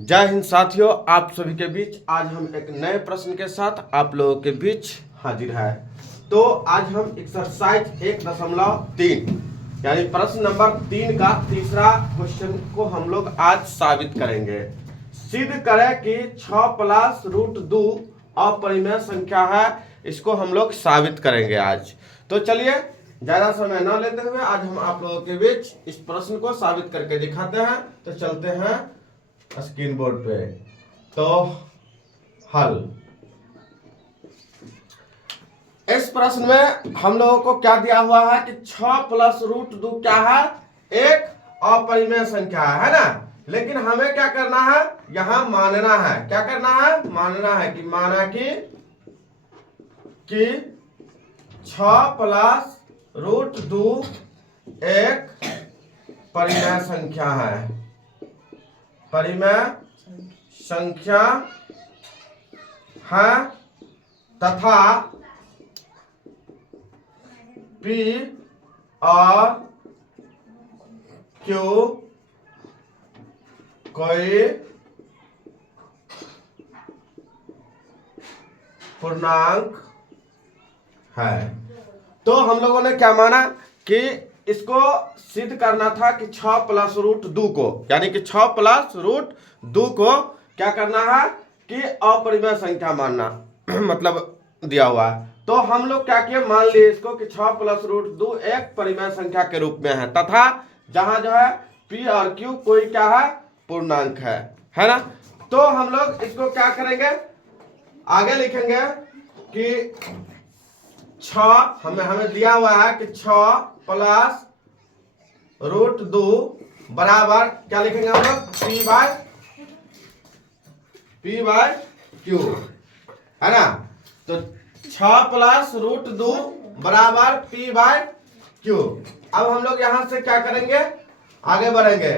जय हिंद साथियों, आप सभी के बीच आज हम एक नए प्रश्न के साथ आप लोगों के बीच हाजिर है। तो आज हम एक्सरसाइज 1.3 यानी प्रश्न नंबर 3 का तीसरा क्वेश्चन को हम लोग आज साबित करेंगे। सिद्ध करें कि 6 प्लस रूट 2 अपरिमेय संख्या है। इसको हम लोग साबित करेंगे आज। तो चलिए ज्यादा समय न लेते हुए आज हम आप लोगों के बीच इस प्रश्न को साबित करके दिखाते हैं। तो चलते हैं स्क्रीन बोर्ड पे। तो हल इस प्रश्न में हम लोगों को क्या दिया हुआ है कि 6 प्लस रूट 2 क्या है, एक अपरिमेय संख्या है ना। लेकिन हमें क्या करना है, यहां मानना है। क्या करना है, मानना है कि माना कि 6 प्लस रूट 2 एक परिमेय संख्या है, परिमेय संख्या है तथा P और Q कोई पूर्णांक है। तो हम लोगों ने क्या माना कि इसको सिद्ध करना था कि 6 प्लस रूट 2 को, यानी कि 6 प्लस रूट 2 को क्या करना है कि अपरिमेय संख्या मानना मतलब दिया हुआ है। तो हम लोग क्या किए, मान लिए इसको कि 6 प्लस रूट 2 एक परिमेय संख्या के रूप में है तथा जहां जो है P और Q कोई क्या है, पूर्णांक है ना। तो हम लोग इसको क्या करेंगे, आगे लिखेंगे कि 6 हमें दिया हुआ है कि 6 प्लस रूट 2 बराबर क्या लिखेंगे हम लोग, P बाय Q है ना। तो 6 प्लस रूट 2 बराबर P बाय Q। अब हम लोग यहां से क्या करेंगे, आगे बढ़ेंगे।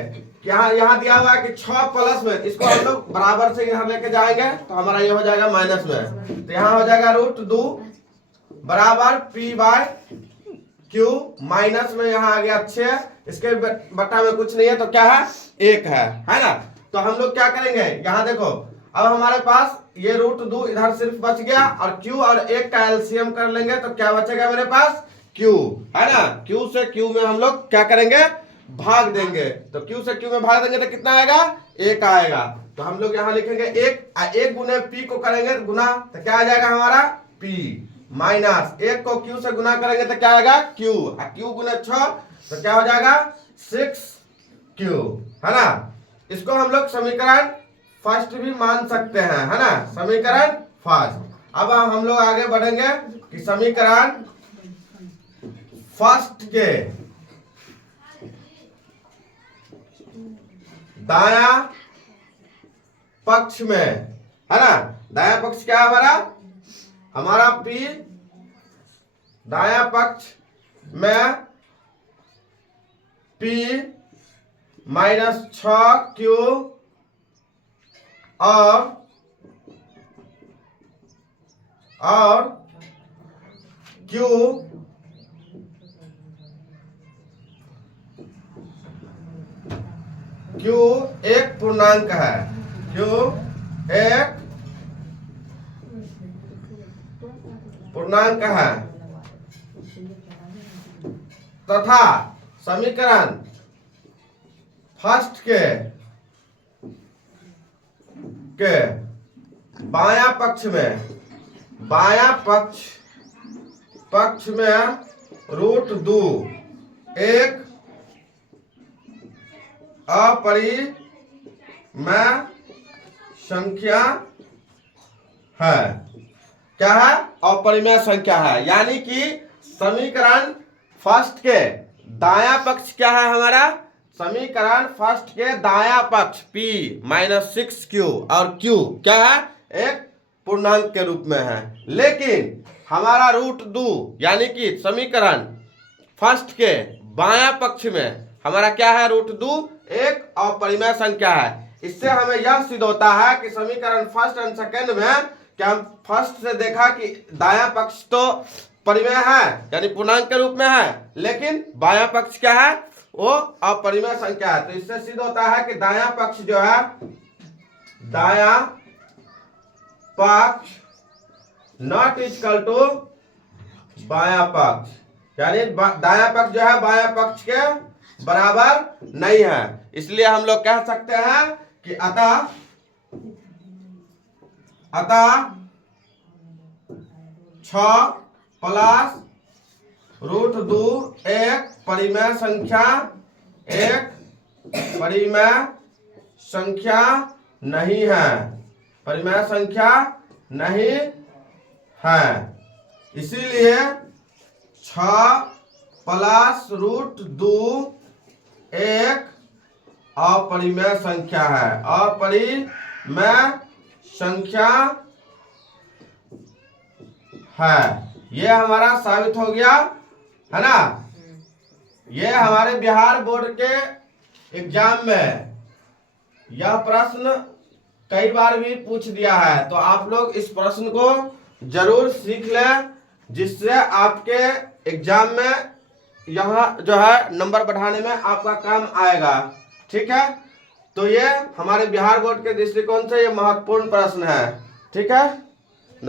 यहाँ दिया हुआ है कि 6 प्लस में इसको हम लोग बराबर से यहां लेके जाएंगे तो हमारा ये हो जाएगा माइनस में। तो यहां हो जाएगा रूट 2 बराबर P बाय Q, माइनस में यहाँ आ गया 6, इसके बटा में कुछ नहीं है तो क्या है, 1 है ना। तो हम लोग क्या करेंगे, यहाँ देखो अब हमारे पास ये रूट 2 इधर सिर्फ बच गया और Q और 1 का एलसीएम कर लेंगे तो क्या बचेगा मेरे पास, Q है ना। Q से Q में हम लोग क्या करेंगे, भाग देंगे। तो Q से Q में भाग देंगे तो कितना आएगा, 1 आएगा। तो हम लोग यहाँ लिखेंगे 1 गुने P को करेंगे गुना तो क्या आ जाएगा हमारा P, माइनस 1 को Q से गुना करेंगे तो क्या आएगा Q, Q गुने 6 तो क्या हो जाएगा 6Q है ना। इसको हम लोग समीकरण फर्स्ट भी मान सकते हैं है ना, समीकरण फर्स्ट। अब हम लोग आगे बढ़ेंगे कि समीकरण फर्स्ट के दाया पक्ष में है ना, दाया पक्ष क्या है हमारा P, दाया पक्ष में P माइनस 6Q और Q एक पूर्णांक है, Q एक पूर्णांक है तथा समीकरण फर्स्ट के बाया पक्ष में रूट 2 एक अपरिमेय संख्या है। क्या है, अपरिमेय संख्या है। यानी कि समीकरण फर्स्ट के दाया पक्ष क्या है हमारा, समीकरण फर्स्ट के दाया पक्ष P माइनस 6Q और Q क्या है, एक पूर्णांक के रूप में है। लेकिन हमारा रूट 2 यानी कि समीकरण फर्स्ट के बाया पक्ष में हमारा क्या है, रूट 2 एक अपरिमेय संख्या है। इससे हमें यह सिद्ध होता है कि समीकरण फर्स्ट एंड सेकेंड में क्या, हम फर्स्ट से देखा कि दाया पक्ष तो परिमेय है यानी पूर्णांक के रूप में है, लेकिन बाया पक्ष क्या है, वो अपरिमेय संख्या है। तो इससे सिद्ध होता है कि दाया पक्ष जो है दाया पक्ष नॉट इक्वल टू बाया पक्ष, यानी दाया पक्ष जो है बाया पक्ष के बराबर नहीं है। इसलिए हम लोग कह सकते हैं कि अतः 6 प्लस रूट 2 एक परिमेय संख्या नहीं है, परिमेय संख्या नहीं है। इसीलिए 6 प्लस रूट 2 एक अपरिमेय संख्या है, अपरिमेय संख्या है। ये हमारा साबित हो गया है ना। ये हमारे बिहार बोर्ड के एग्जाम में यह प्रश्न कई बार भी पूछ दिया है, तो आप लोग इस प्रश्न को जरूर सीख लें, जिससे आपके एग्जाम में यहाँ जो है नंबर बढ़ाने में आपका काम आएगा। ठीक है, तो ये हमारे बिहार बोर्ड के दृष्टिकोण से ये महत्वपूर्ण प्रश्न है। ठीक है।